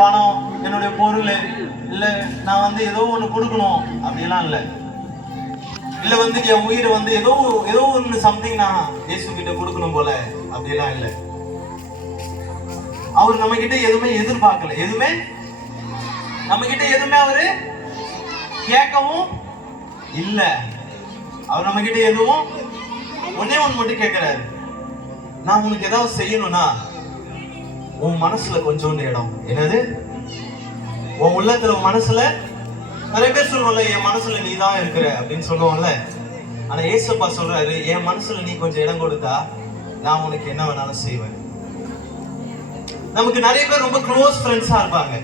பணம், என்னுடைய பொருள், இல்ல நான் வந்து ஏதோ ஒண்ணு கொடுக்கணும் அப்படிலாம் இல்ல. இல்ல வந்து என் உயிரை வந்து ஏதோ ஒண்ணு சம்திங் நான் இயேசு கிட்ட கொடுக்கணும் போல அப்படிலாம் இல்ல. அவர் நம்ம கிட்ட எதுவுமே எதிர்பார்க்கல. நம்ம கிட்ட எதுவுமே அவரு கேட்கவும் இல்ல. அவர் நம்ம கிட்ட எதுவும் ஒன்னே ஒண்ணு மட்டும் கேட்கிறாரு. நான் உனக்கு ஏதாவது செய்யணும்னா உன் மனசுல கொஞ்சோண்டு இடம், என்னது உன் உள்ளத்துல, உன் மனசுல. நிறைய பேர் சொல்லுவோம்ல, என் மனசுல நீ தான் இருக்கிற அப்படின்னு சொல்லுவோம்ல. ஆனா ஏசப்பா சொல்றாரு, என் மனசுல நீ கொஞ்சம் இடம் கொடுத்தா நான் உனக்கு என்ன வேணாலும் செய்வேன். நமக்கு நிறைய பேர் ரொம்ப க்ளோஸ் ஃப்ரெண்ட்ஸா இருப்பாங்க.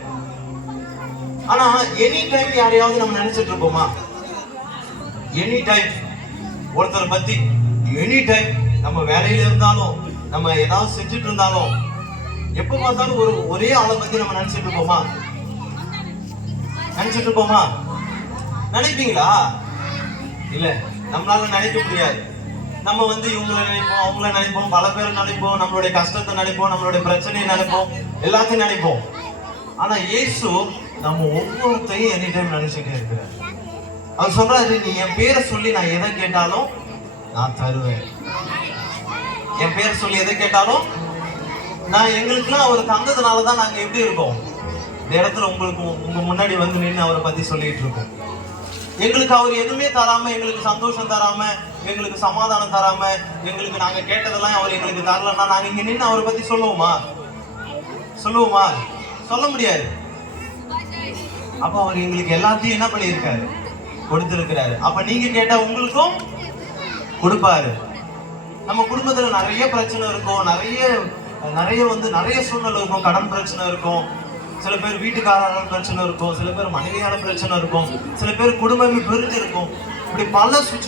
ஆனா எனி டைம் யாரையாவது நம்ம நினைச்சிட்டு இருப்போமா? எனி டைம் ஒருத்தரை பத்தி எனி டைம் நம்ம வேலையில இருந்தாலும், நம்ம ஏதாவது செஞ்சுட்டு இருந்தாலும், எப்ப பார்த்தாலும் ஒரே ஆளை பத்தி நம்ம நினைச்சிட்டு இருப்போமா? நினைப்பீங்களா? இல்ல, நம்மளால நினைக்க முடியாது. நம்ம வந்து இவங்களை நினைப்போம், அவங்கள நினைப்போம், பல பேரை நினைப்போம், நம்மளுடைய கஷ்டத்தை நினைப்போம், நம்மளுடைய பிரச்சனையை நினைப்போம், எல்லாத்தையும் நினைப்போம். ஆனா இயேசு நம்ம ஒவ்வொருத்தையும் எனி டைம் நினைச்சுட்டே இருக்கிறார். அவர் சொல்றாரு, நீ என் பேரை சொல்லி நான் எதை கேட்டாலும் நான் தருவேன். என் பேரை சொல்லி எதை கேட்டாலும் நான், எங்களுக்குலாம் அவர் தந்ததுனாலதான் நாங்க எப்படி இருக்கோம் இந்த இடத்துல உங்களுக்கு உங்க முன்னாடி வந்து நின்று அவரை பத்தி சொல்லிட்டு இருக்கோம். எங்களுக்கு அவர் எதுவுமே தராம, எங்களுக்கு சந்தோஷம் தராம, எங்களுக்கு சமாதானம் தராம, எங்களுக்கு நாங்க கேட்டதெல்லாம் அவர் எங்களுக்கு தரலன்னா நாங்க இங்க நின்று அவரை பத்தி சொல்லுவோமா? சொல்ல முடியாது. அப்ப அவர் எங்களுக்கு எல்லாத்தையும் என்ன பண்ணியிருக்காரு? கொடுத்திருக்கிறாரு. அப்ப நீங்க கேட்டா உங்களுக்கும் கொடுப்பாரு. நம்ம குடும்பத்துல நிறைய பிரச்சனை இருக்கும், நிறைய சூழ்நிலை இருக்கும். கடன் பிரச்சனை இருக்கும், சில பேர் வீட்டுக்காரால பிரச்சனை இருக்கும், சில பேர் மனைவியால பிரச்சனை இருக்கும், சில பேர் குடும்பமே பிரிஞ்சு இருக்கும். இப்படி பல சுச்சுவேஷன்